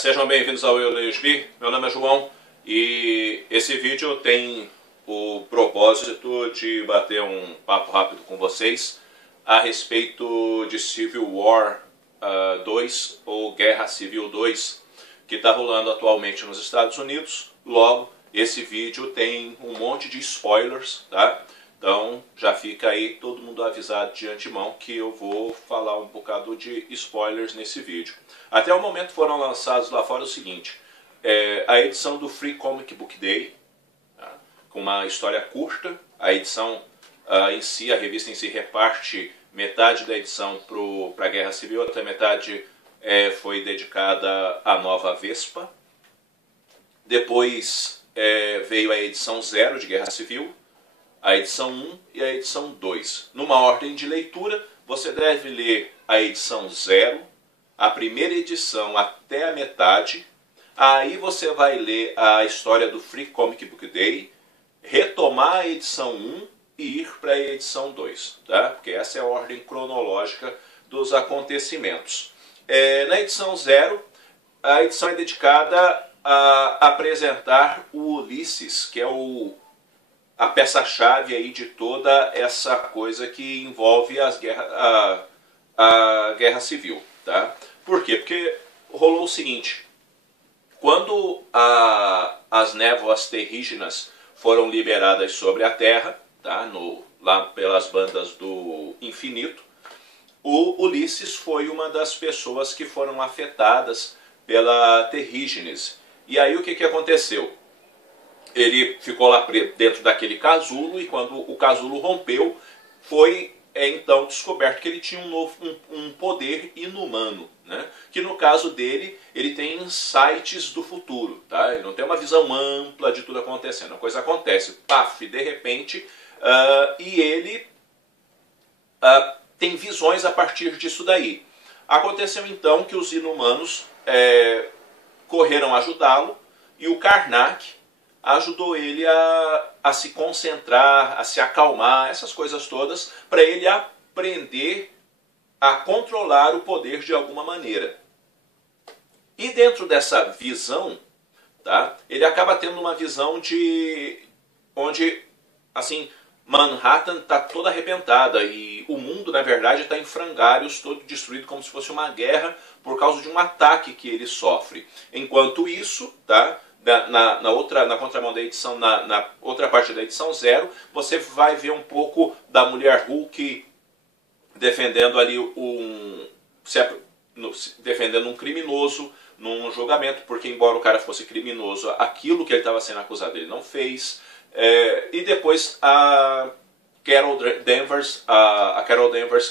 Sejam bem-vindos ao Eu Leio Gibi. Meu nome é João e esse vídeo tem o propósito de bater um papo rápido com vocês a respeito de Civil War 2 ou Guerra Civil 2 que está rolando atualmente nos Estados Unidos. Logo, esse vídeo tem um monte de spoilers, tá? Então já fica aí todo mundo avisado de antemão que eu vou falar um bocado de spoilers nesse vídeo. Até o momento foram lançados lá fora o seguinte: a edição do Free Comic Book Day, tá? Com uma história curta. A edição em si, a revista em si reparte metade da edição para a Guerra Civil, outra metade foi dedicada à Nova Vespa. Depois veio a edição 0 de Guerra Civil, a edição 1 e a edição 2. Numa ordem de leitura, você deve ler a edição 0, a primeira edição até a metade. Aí você vai ler a história do Free Comic Book Day, retomar a edição 1 e ir para a edição 2, tá? Porque essa é a ordem cronológica dos acontecimentos. Na edição 0, a edição é dedicada a apresentar o Ulisses, que é a peça-chave aí de toda essa coisa que envolve a Guerra Civil, tá? Por quê? Porque rolou o seguinte: quando as névoas terrígenas foram liberadas sobre a Terra, tá? Lá pelas bandas do infinito, o Ulisses foi uma das pessoas que foram afetadas pela terrígenes. E aí o que aconteceu? Ele ficou lá dentro daquele casulo, e quando o casulo rompeu, foi então descoberto que ele tinha um poder inumano, né? Que no caso dele, ele tem insights do futuro, tá? Ele não tem uma visão ampla de tudo acontecendo. A coisa acontece, paf, de repente, e ele tem visões a partir disso daí. Aconteceu então que os inumanos correram ajudá-lo, e o Karnak ajudou ele a se concentrar, a se acalmar, essas coisas todas, para ele aprender a controlar o poder de alguma maneira. E dentro dessa visão, tá, ele acaba tendo uma visão onde, assim, Manhattan está toda arrebentada e o mundo, na verdade, está em frangalhos, todo destruído, como se fosse uma guerra por causa de um ataque que ele sofre. Enquanto isso, tá, na contramão da edição, na outra parte da edição 0, você vai ver um pouco da Mulher Hulk defendendo ali defendendo um criminoso num julgamento, porque embora o cara fosse criminoso, aquilo que ele estava sendo acusado ele não fez. E depois a Carol Danvers,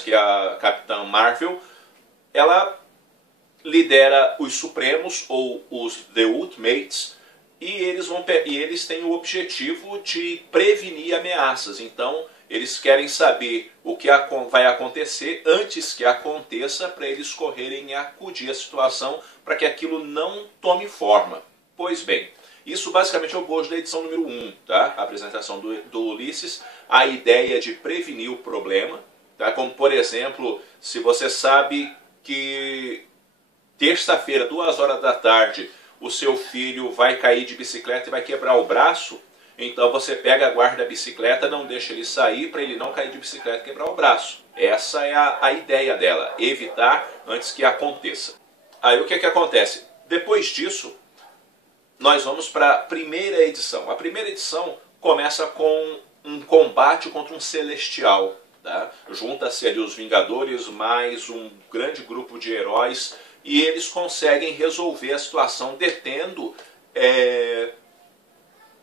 que é a Capitã Marvel, ela lidera os Supremos, ou os The Ultimates, e eles têm o objetivo de prevenir ameaças. Então eles querem saber o que vai acontecer antes que aconteça, para eles correrem e acudir a situação para que aquilo não tome forma. Pois bem, isso basicamente é o bojo da edição número 1, tá? A apresentação do Ulisses, a ideia de prevenir o problema, tá? Como por exemplo, se você sabe que terça-feira, 2 horas da tarde, o seu filho vai cair de bicicleta e vai quebrar o braço, então você pega, guarda a bicicleta, não deixa ele sair para ele não cair de bicicleta e quebrar o braço. Essa é a ideia dela, evitar antes que aconteça. Aí o que acontece? Depois disso, nós vamos para a primeira edição. A primeira edição começa com um combate contra um celestial, tá? Junta-se ali os Vingadores mais um grande grupo de heróis, e eles conseguem resolver a situação detendo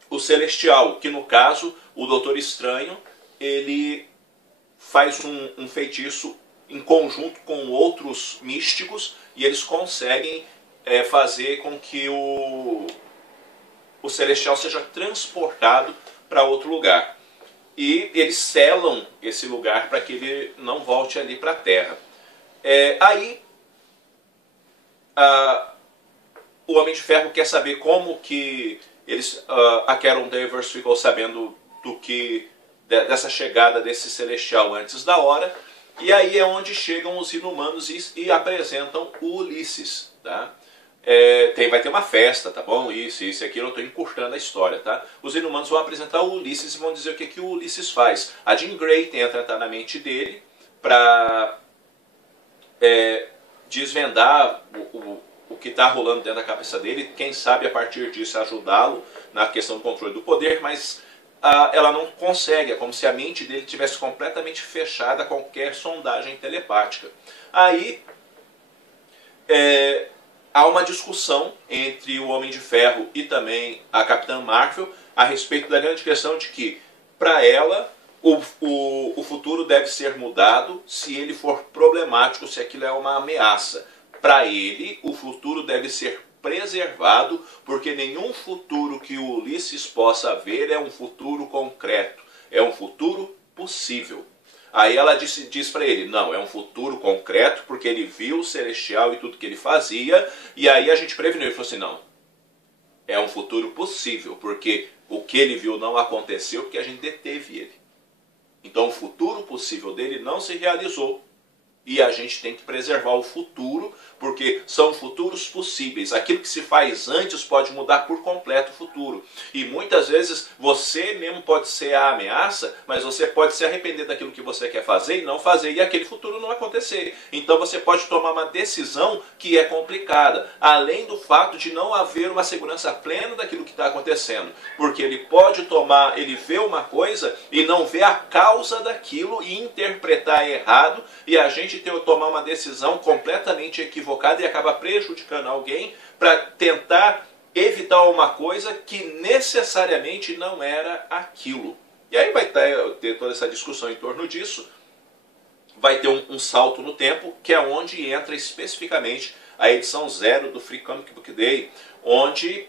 o Celestial, que no caso, o Doutor Estranho, ele faz um feitiço em conjunto com outros místicos, e eles conseguem fazer com que o Celestial seja transportado para outro lugar. E eles selam esse lugar para que ele não volte ali para a Terra. Aí o Homem de Ferro quer saber como que a Carol Danvers ficou sabendo dessa chegada desse Celestial antes da hora. E aí é onde chegam os Inumanos e apresentam o Ulisses, tá? vai ter uma festa, tá bom? Isso e aquilo, eu estou encurtando a história, tá? Os Inumanos vão apresentar o Ulisses e vão dizer o que o Ulisses faz. A Jean Grey tenta entrar na mente dele para desvendar o que está rolando dentro da cabeça dele, quem sabe a partir disso ajudá-lo na questão do controle do poder, mas ela não consegue, é como se a mente dele tivesse completamente fechada a qualquer sondagem telepática. Aí há uma discussão entre o Homem de Ferro e também a Capitã Marvel a respeito da grande questão de que, para ela, o futuro deve ser mudado se ele for problemático, se aquilo é uma ameaça. Para ele, o futuro deve ser preservado, porque nenhum futuro que o Ulisses possa ver é um futuro concreto, é um futuro possível. Aí ela diz para ele, não, é um futuro concreto, porque ele viu o Celestial e tudo que ele fazia, e aí a gente preveniu. Ele falou assim, não, é um futuro possível, porque o que ele viu não aconteceu, porque a gente deteve ele. Então o futuro possível dele não se realizou, e a gente tem que preservar o futuro, porque são futuros possíveis. Aquilo que se faz antes pode mudar por completo o futuro. E muitas vezes você mesmo pode ser a ameaça, mas você pode se arrepender daquilo que você quer fazer e não fazer, e aquele futuro não acontecer. Então você pode tomar uma decisão que é complicada, além do fato de não haver uma segurança plena daquilo que está acontecendo. Porque ele pode ele vê uma coisa e não vê a causa daquilo e interpretar errado, e a gente tomar uma decisão completamente equivocada e acaba prejudicando alguém para tentar evitar uma coisa que necessariamente não era aquilo. E aí vai ter toda essa discussão em torno disso, vai ter um salto no tempo, que é onde entra especificamente a edição 0 do Free Comic Book Day, onde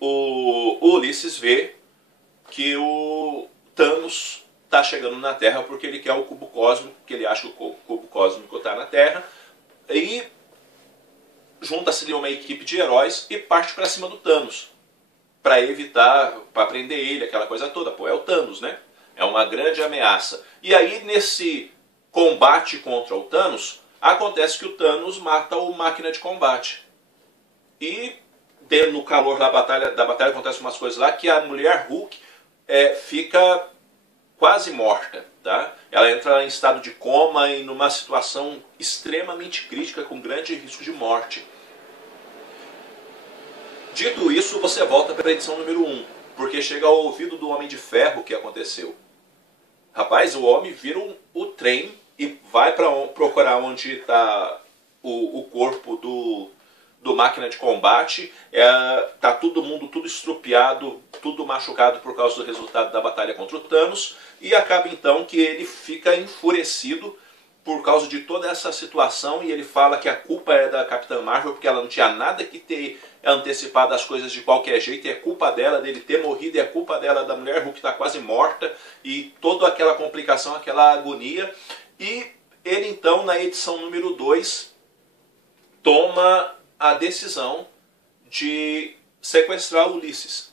o Ulisses vê que o Thanos está chegando na Terra porque ele quer o cubo cósmico, porque ele acha que o cubo cósmico está na Terra, e junta-se uma equipe de heróis e parte para cima do Thanos, para evitar, para prender ele, aquela coisa toda. Pô, é o Thanos, né? É uma grande ameaça. E aí, nesse combate contra o Thanos, acontece que o Thanos mata o Máquina de Combate. E, no calor da batalha acontecem umas coisas lá que a mulher Hulk fica quase morta, tá? Ela entra em estado de coma e numa situação extremamente crítica, com grande risco de morte. Dito isso, você volta para a edição número 1, porque chega ao ouvido do Homem de Ferro o que aconteceu. Rapaz, o homem vira o trem e vai para procurar onde está o corpo do Máquina de Combate. Tá todo mundo tudo estrupiado, tudo machucado por causa do resultado da batalha contra o Thanos, e acaba então que ele fica enfurecido por causa de toda essa situação, e ele fala que a culpa é da Capitã Marvel, porque ela não tinha nada que ter antecipado as coisas de qualquer jeito, e é culpa dela, dele ter morrido, e é culpa dela, da mulher Hulk estar quase morta, e toda aquela complicação, aquela agonia. E ele então, na edição número 2, toma a decisão de sequestrar Ulisses.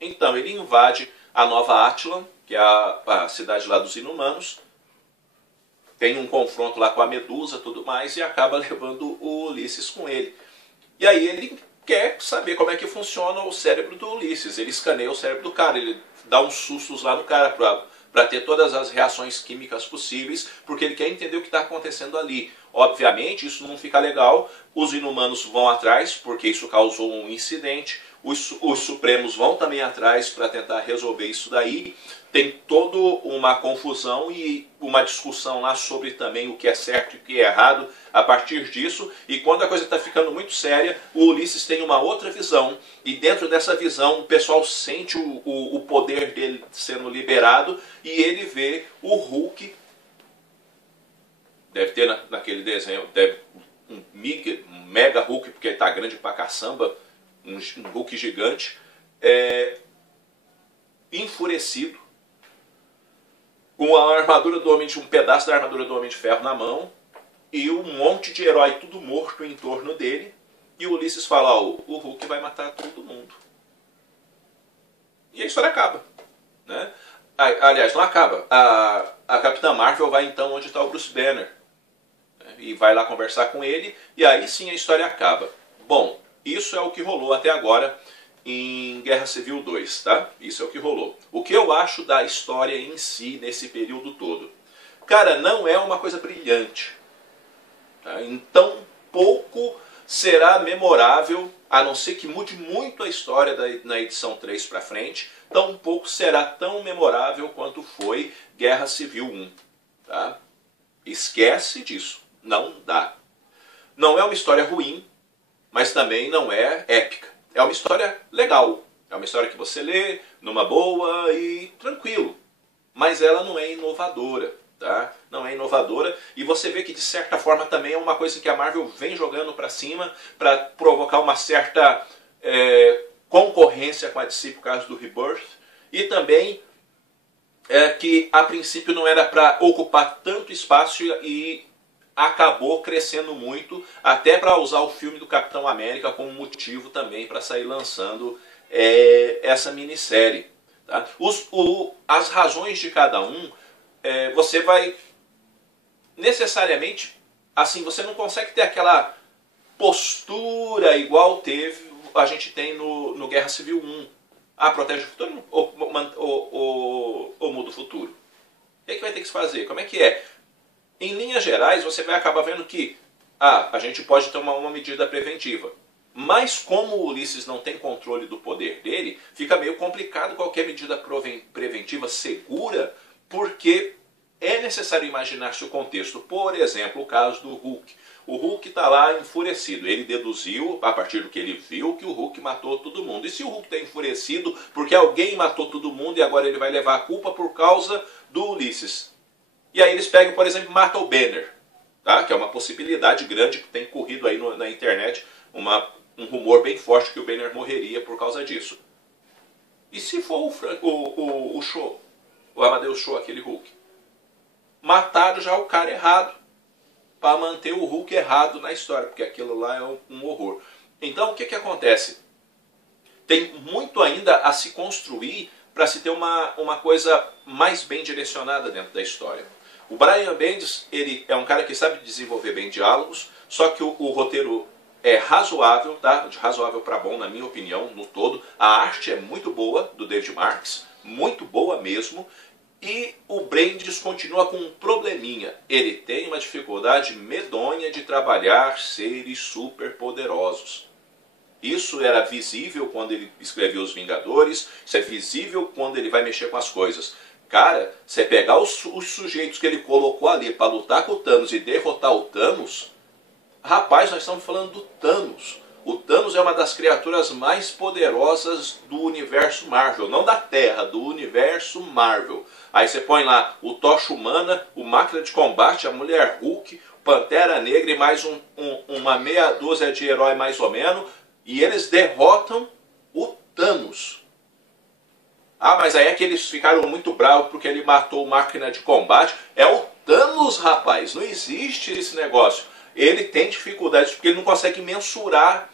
Então ele invade a Nova Attilan, que é a cidade lá dos Inumanos, tem um confronto lá com a Medusa e tudo mais, e acaba levando o Ulisses com ele. E aí ele quer saber como é que funciona o cérebro do Ulisses. Ele escaneia o cérebro do cara, ele dá uns sustos lá no cara para ter todas as reações químicas possíveis, porque ele quer entender o que está acontecendo ali. Obviamente isso não fica legal, os Inumanos vão atrás, porque isso causou um incidente, os Supremos vão também atrás para tentar resolver isso daí. Tem toda uma confusão e uma discussão lá sobre também o que é certo e o que é errado a partir disso. E quando a coisa está ficando muito séria, o Ulisses tem uma outra visão. E dentro dessa visão o pessoal sente o poder dele sendo liberado, e ele vê o Hulk. Deve ter naquele desenho um mega Hulk, porque ele está grande pra caçamba, um Hulk gigante, enfurecido, com a armadura do Homem de um pedaço da armadura do Homem de Ferro na mão, e um monte de herói tudo morto em torno dele, e o Ulisses fala, o Hulk vai matar todo mundo. E a história acaba, né? Aliás, não acaba. A Capitã Marvel vai então onde está o Bruce Banner, né? E vai lá conversar com ele, e aí sim a história acaba. Bom, isso é o que rolou até agora em Guerra Civil 2, tá? Isso é o que rolou. O que eu acho da história em si, nesse período todo? Cara, não é uma coisa brilhante. Tá? Então, pouco será memorável, a não ser que mude muito a história na edição 3 para frente, tão pouco será tão memorável quanto foi Guerra Civil 1. Tá? Esquece disso. Não dá. Não é uma história ruim, mas também não é épica. É uma história legal. É uma história que você lê numa boa e tranquilo. Mas ela não é inovadora. Tá? Não é inovadora. E você vê que de certa forma também é uma coisa que a Marvel vem jogando para cima para provocar uma certa concorrência com a DC por causa do Rebirth. E também que a princípio não era para ocupar tanto espaço e acabou crescendo muito, até para usar o filme do Capitão América como motivo também para sair lançando essa minissérie. Tá? As razões de cada um, você vai necessariamente, assim, você não consegue ter aquela postura igual a gente tem no Guerra Civil 1. Protege o futuro ou muda o futuro? O que vai ter que se fazer? Como é que é? Em linhas gerais, você vai acabar vendo que a gente pode tomar uma medida preventiva. Mas como o Ulysses não tem controle do poder dele, fica meio complicado qualquer medida preventiva segura, porque é necessário imaginar-se o contexto. Por exemplo, o caso do Hulk. O Hulk está lá enfurecido. Ele deduziu, a partir do que ele viu, que o Hulk matou todo mundo. E se o Hulk está enfurecido porque alguém matou todo mundo e agora ele vai levar a culpa por causa do Ulysses? E aí eles pegam, por exemplo, matam o Banner, tá? Que é uma possibilidade grande que tem corrido aí na internet, um rumor bem forte que o Banner morreria por causa disso. E se for o Shaw, o Amadeus Shaw, aquele Hulk? Mataram já o cara errado, para manter o Hulk errado na história, porque aquilo lá é um horror. Então o que acontece? Tem muito ainda a se construir para se ter uma coisa mais bem direcionada dentro da história. O Brian Bendis, ele é um cara que sabe desenvolver bem diálogos, só que o roteiro é razoável, tá? De razoável para bom, na minha opinião, no todo. A arte é muito boa, do David Marks, muito boa mesmo. E o Bendis continua com um probleminha. Ele tem uma dificuldade medonha de trabalhar seres super poderosos. Isso era visível quando ele escreveu Os Vingadores, isso é visível quando ele vai mexer com as coisas. Cara, você pegar os sujeitos que ele colocou ali para lutar com o Thanos e derrotar o Thanos, rapaz, nós estamos falando do Thanos. O Thanos é uma das criaturas mais poderosas do universo Marvel. Não da Terra, do universo Marvel. Aí você põe lá o Tocha Humana, o Máquina de Combate, a Mulher Hulk, o Pantera Negra e mais uma meia dúzia de herói mais ou menos. E eles derrotam o Thanos. Mas aí é que eles ficaram muito bravos porque ele matou o Máquina de Combate. É o Thanos, rapaz. Não existe esse negócio. Ele tem dificuldades porque ele não consegue mensurar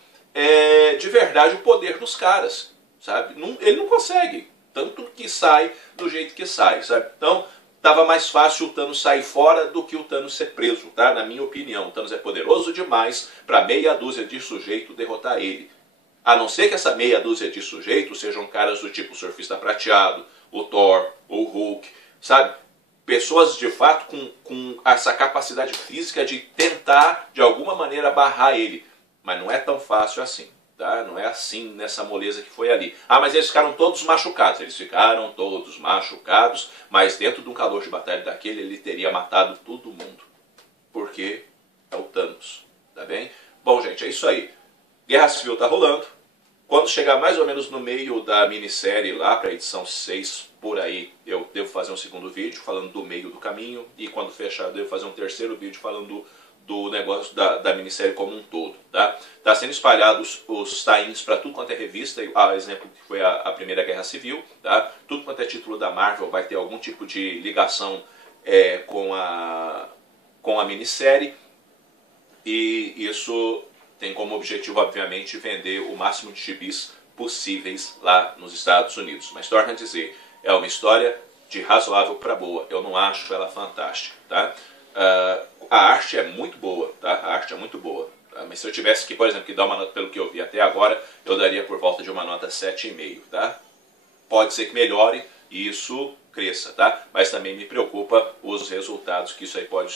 de verdade o poder dos caras, sabe? Ele não consegue, tanto que sai do jeito que sai, sabe? Então, estava mais fácil o Thanos sair fora do que o Thanos ser preso, tá? Na minha opinião, o Thanos é poderoso demais para meia dúzia de sujeitos derrotar ele. A não ser que essa meia dúzia de sujeitos sejam caras do tipo Surfista Prateado, o Thor, o Hulk, sabe? Pessoas de fato com essa capacidade física de tentar de alguma maneira barrar ele. Mas não é tão fácil assim, tá? Não é assim nessa moleza que foi ali. Mas eles ficaram todos machucados. Eles ficaram todos machucados, mas dentro de um calor de batalha daquele ele teria matado todo mundo. Porque é o Thanos, tá bem? Bom, gente, é isso aí. Guerra Civil tá rolando. Quando chegar mais ou menos no meio da minissérie lá, para a edição 6, por aí, eu devo fazer um segundo vídeo falando do meio do caminho. E quando fechar, eu devo fazer um terceiro vídeo falando do negócio da minissérie como um todo. Tá sendo espalhados os tie-ins para tudo quanto é revista, exemplo que foi a Primeira Guerra Civil. Tá? Tudo quanto é título da Marvel vai ter algum tipo de ligação com a minissérie. E isso tem como objetivo, obviamente, vender o máximo de gibis possíveis lá nos Estados Unidos. Mas torna a dizer, é uma história de razoável para boa. Eu não acho ela fantástica. Tá? A arte é muito boa. Tá? A arte é muito boa. Mas se eu tivesse que, por exemplo, que dar uma nota pelo que eu vi até agora, eu daria por volta de uma nota 7,5, tá? Pode ser que melhore e isso cresça, tá? Mas também me preocupa os resultados que isso aí pode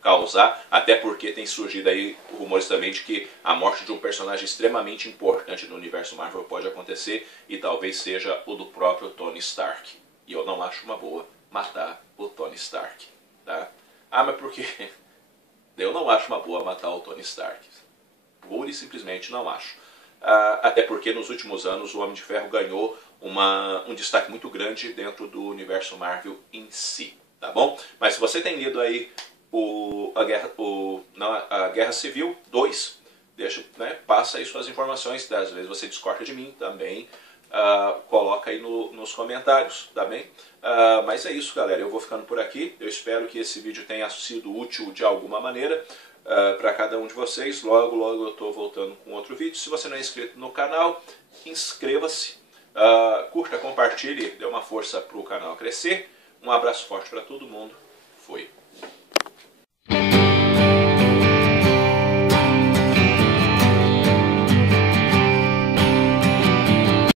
causar, até porque tem surgido aí rumores também de que a morte de um personagem extremamente importante no universo Marvel pode acontecer e talvez seja o do próprio Tony Stark. E eu não acho uma boa matar o Tony Stark, tá? Ah, mas por quê? Eu não acho uma boa matar o Tony Stark. Pura e simplesmente não acho. Até porque nos últimos anos o Homem de Ferro ganhou um destaque muito grande dentro do universo Marvel em si, tá bom? Mas se você tem lido aí a Guerra Civil 2, passa aí suas informações, tá? Às vezes você discorda de mim também, coloca aí nos comentários, tá bem? Mas é isso, galera, eu vou ficando por aqui, eu espero que esse vídeo tenha sido útil de alguma maneira para cada um de vocês. Logo, logo eu estou voltando com outro vídeo. Se você não é inscrito no canal, inscreva-se, curta, compartilhe, dê uma força para o canal crescer. Um abraço forte para todo mundo, fui!